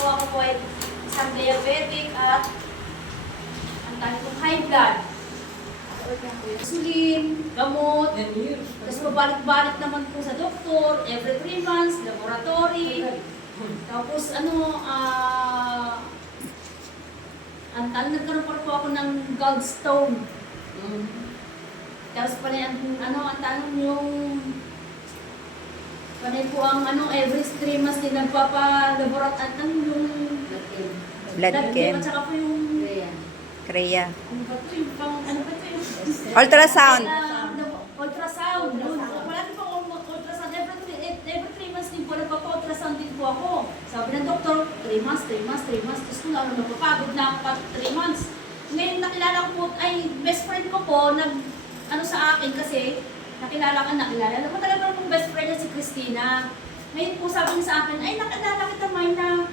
po ako po ay isang diabetic at ang tawag kong high blood. Insulin, gamot, tapos pabalik-balik naman po sa doktor, every 3 months, laboratory. Tapos nagkaroon pa po ako ng gallstone. Tapos pala ang tanong yung panay po ang every 3 months din nagpapa-laboratory at yung Blood chem. at saka po yung Kreya. ano ba ito yung Ultrasound. Ultrasound. Palagi po ako ultrasound. Every 3 months din po, nagpapa-ultrasound din po ako. Sabi ng doktor, 3 months. Tapos kung napapagod na ako pa 3 months. Ngayon nakilala ko po, ay best friend ko po, sa akin kasi, nakilala. Alam mo talaga pong best friend na si Christina. Ngayon po sabi niya sa akin, ay nakilala kita May na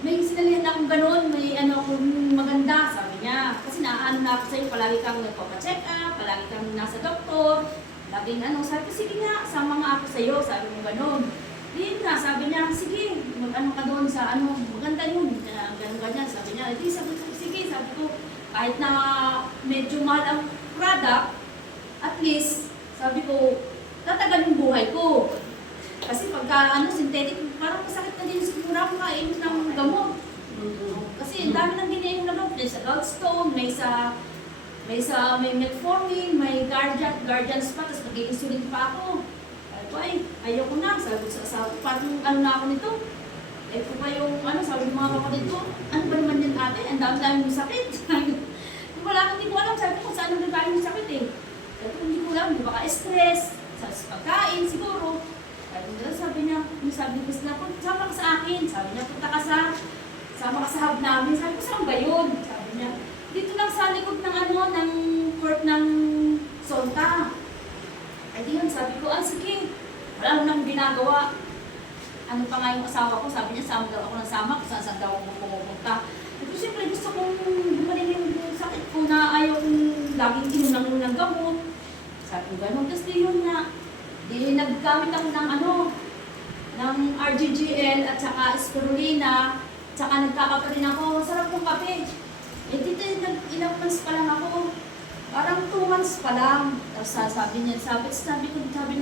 may sinalihan akong gano'n, may akong maganda, sabi niya. Kasi naaano na ako sa'yo, palagi kang nagpapa-check up, palagi kang nasa doktor, laging sabi ko, sige nga, sama nga ako sa'yo, sabi mo gano'n. Yun nga, sabi niya, sige, ka doon sa maganda yun, ganyan, sabi niya. Di, sabi ko, sige, sabi ko, kahit na medyo mahal ang product, at least, sabi ko, tatagal yung buhay ko. Kasi pagka synthetic, parang masakit na din siguro ako kain ng gamot. Kasi ang dami nang ginainom na gamot. May sa gallstone, may metformin, may guardians pa, tapos nag-i-insulin pa ako. Sabi ko, ayoko na. Sabi ko sa asawa, parang na ako nito. Ito pa yung, sabi ng mga kapatid ko, ano ba naman yan ate? Ang dami-dami yung sakit. Hindi ko alam, sabi ko kung saan ang galing yung sakit eh. Sabi ko, hindi ko alam, di ba ka-stress, sa pagkain siguro. Sabi niya, sabi ko sila, sama ka sa akin. Sabi niya, sama ka sa hub namin. Sabi ko, saan ba yun? Sabi niya, dito lang sa likod ng ng court ng Sonta. Ay di yun, sabi ko, sige, wala mo nang ginagawa. Ano pa nga yung asawa ko, sabi niya, sama daw ako ng sama, kung saan daw ako pumupunta. Ito siyempre, gusto kong gumaling yung sakit ko na ayaw kong laging inunan ng gamot. Sabi ko, gano'n, tapos di yun nga. Di naggamit ako ng RGGL at saka spirulina, at saka nagkakape rin ako. Masarap ng kape. Dito ilang months pa lang ako. Parang 2 months pa lang. Tapos sabi ng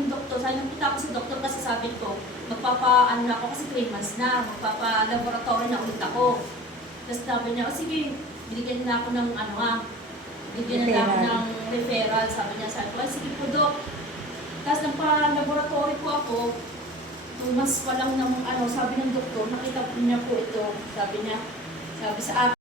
doktor, sabi nakita ko sa doktor kasi sabi ko, magpapa-ano na ako kasi 3 months na, magpapa-laboratory na ulit ako. Tapos sabi niya, sige, binigyan na ako ng bigyan na ako ng referral. Sabi niya, sige po dok. Tapos nagpa-laboratory po ako, 2 months pa lang ng sabi ng doktor, nakita po niya po ito, sabi sa akin.